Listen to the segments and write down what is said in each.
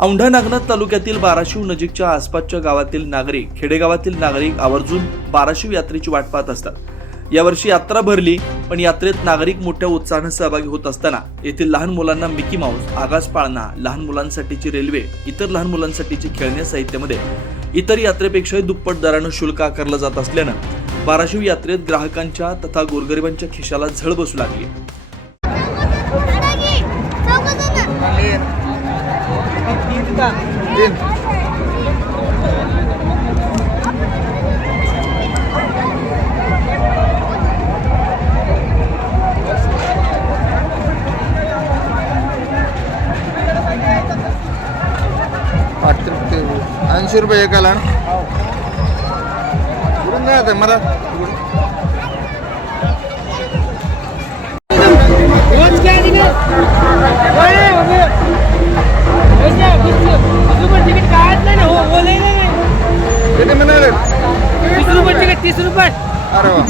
औंढा नागनाथ तालुक्यातील बाराशिव नजीकच्या आसपासच्या गावातील नागरिक, खेडेगावातील नागरिक आवर्जून बाराशिव यात्रेची वाट पाहत असतात। यावर्षी यात्रा भरली, पण यात्रेत नागरिक मोठ्या उत्साहाने सहभागी होत असताना येथील लहान मुलांना मिकी माऊस, आगास पाळणा, लहान मुलांसाठीची रेल्वे, इतर लहान मुलांसाठीची खेळण्या साहित्यामध्ये इतर यात्रेपेक्षाही दुप्पट दरानं शुल्क आकारलं जात असल्यानं बाराशिव यात्रेत ग्राहकांच्या तथा गोरगरिबांच्या खिशाला झळ बसू लागली। ₹80 एकाला कुठून जायचं मला किती म्हणाले? 30 रुपये तिकीट, 30 रुपये। अरे वा,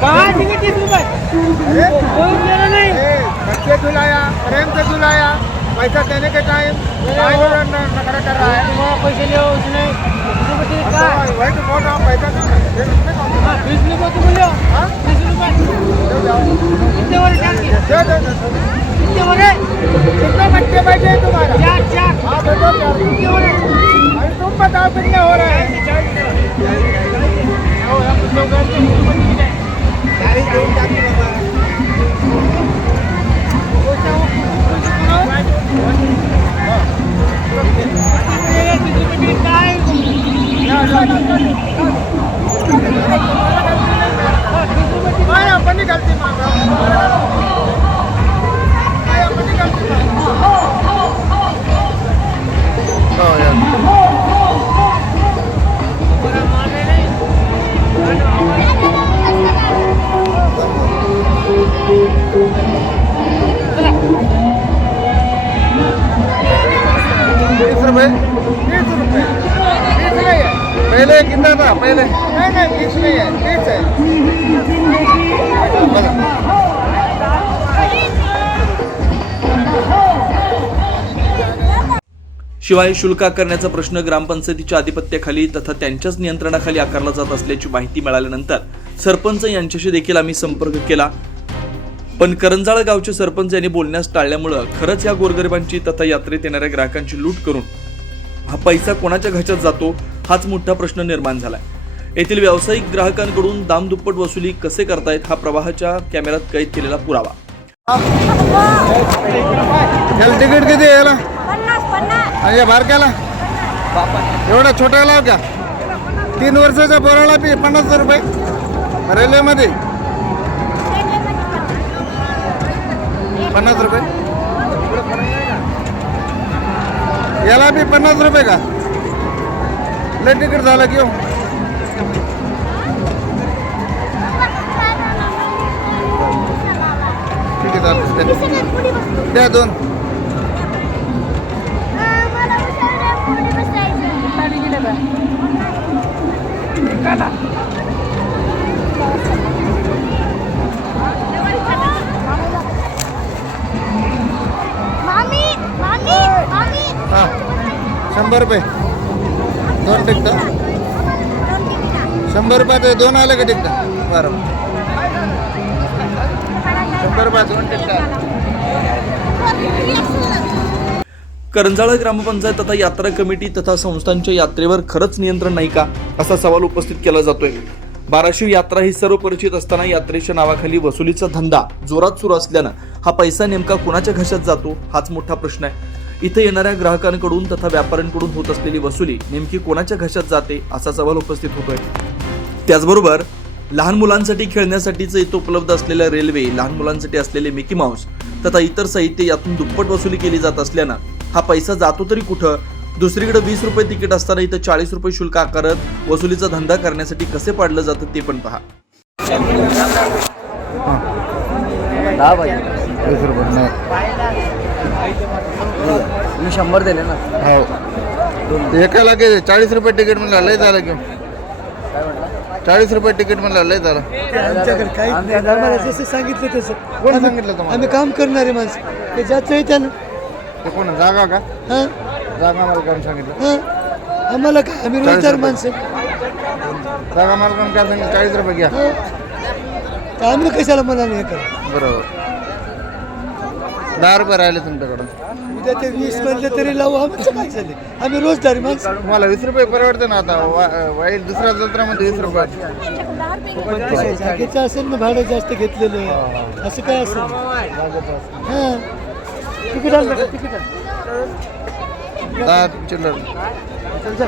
कहाँ तिकीट 30 रुपये? कोई मेरा नहीं। बच्चे झुलाया, प्रेम से झुलाया, पैसा देने के टाइम नखरा कर रहा है। वहाँ पैसे ले उसने 30 रुपये टिकट का। वही तो बोल रहा हूँ, पैसा दो ना। 20 रुपये तो बोलो। 30 रुपये कितने वाले चार की? कितने वाले? कितने बच्चे बैठे हैं तुम्हारा? चार। हाँ बेटो, कितने वाले? अरे तुम बताओ कितने हो रहे हैं? अपनी गलती मान रहा हूँ, अपनी गलती पहले कितना था? पहले नहीं 20 नहीं है, 30 है। शिवाय शुल्क आकारण्याचा प्रश्न ग्रामपंचायतीच्या आधिपत्याखाली तथा त्यांच्याच नियंत्रणाखाली आकारला जात असल्याची माहिती मिळाल्यानंतर सरपंच यांच्याशी देखील आम्ही संपर्क केला, पण करंजाळ गावचे सरपंच यांनी बोलण्यास टाळल्यामुळे खरंच या गोरगरिबांची तथा यात्रेत येणाऱ्या ग्राहकांची लूट करून हा पैसा कोणाच्या घशात जातो हाच मोठा प्रश्न निर्माण झालाय। येथील व्यावसायिक ग्राहकांकडून दामदुप्पट वसुली कसे करतायत हा प्रवाहाच्या कॅमेऱ्यात कैद केलेला पुरावा। तिकीट किती याला? 50 बारक्याला एवढा छोट्याला का? 3 वर्षाच्या पोराला बी 50 रुपये रेल्वेमध्ये 50 रुपये, याला बी 50 रुपये का? लय तिकीट झालं की हो? ठीक आहे चालेल, द्या 2। हाँ 100 रुपये 2 तिकीट, 100 रुपये 2 आले का तिकीट? बरं 100 रुपये 2 तिकीट। करंजाळ ग्रामपंचायत तथा यात्रा कमिटी तथा संस्थांच्या यात्रेवर खरंच नियंत्रण नाही का असा सवाल उपस्थित केला जातोय। बाराशिव यात्रा ही सर्व परिचित असताना यात्रेच्या नावाखाली वसुलीचा धंदा जोरात सुरू असल्यानं हा पैसा नेमका कुणाच्या घशात जातो हाच मोठा प्रश्न आहे। इथे येणाऱ्या ग्राहकांकडून तथा व्यापाऱ्यांकडून होत असलेली वसुली नेमकी कोणाच्या घशात जाते असा सवाल उपस्थित होतोय। त्याचबरोबर लहान मुलांसाठी खेळण्यासाठीच इथं उपलब्ध असलेल्या रेल्वे, लहान मुलांसाठी असलेले मिकी माऊस तथा इतर साहित्य यातून दुप्पट वसुली केली जात असल्यानं हा पैसा जातो तरी कुठं? दुसरीकडे 20 रुपये तिकीट असताना इथं 40 रुपये शुल्क आकारत वसुलीचा धंदा करण्यासाठी कसे पाडलं जातं ते पण पहा। 20 रुपये नाही, मी 100 दिले ना। हो एकाला के 40 रुपये तिकीट म्हणलं लय झालं की? 40 रुपये तिकीट म्हणलं लय झालं। आमच्याकडे काही नाही, आम्हाला जसं सांगितलं तसं। कोण सांगितलं तुम्हाला? आम्ही काम करणारे माणसं, ते जायचं त्यानं ते कोण जागा का? हां जागा मालकानं सांगितलं. हं? आम्हाला काय आम्ही रोजदार माणसं जागा मालकानं काय सांगितलं? 40 रुपये घ्या. तर आम्ही कशाला म्हणाले हे करा. बरोबर. 10 रुपये राहिले तुमच्याकडून. उद्या ते 20 म्हणले तरी लावू. आमचं काय झाले, आम्ही रोजदारी माणसं. तुम्हाला 20 रुपये परवडते ना आता. वाईल दुसऱ्या जत्रामध्ये 20 रुपये. जागेचं असेल ना भाडं जास्त घेतलेलं, असं काय असेल. हां तिकीट आणलं का? तिकीट आणलं. 10 चिल्लर. चल जा.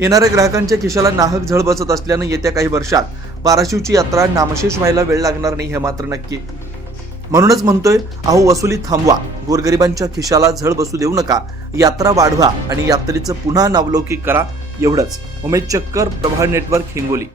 येणाऱ्या ग्राहकांच्या खिशाला नाहक झळ बसत असल्यानं येत्या काही वर्षात बाराशिवची यात्रा नामशेष व्हायला वेळ लागणार नाही हे मात्र नक्की. म्हणूनच म्हणतोय, अहो वसुली थांबवा, गोरगरिबांच्या खिशाला झळ बसू देऊ नका, यात्रा वाढवा आणि यात्रेचं पुन्हा नावलौकिक करा, एवढंच. उमेश चक्कर, प्रभाळ नेटवर्क, हिंगोली.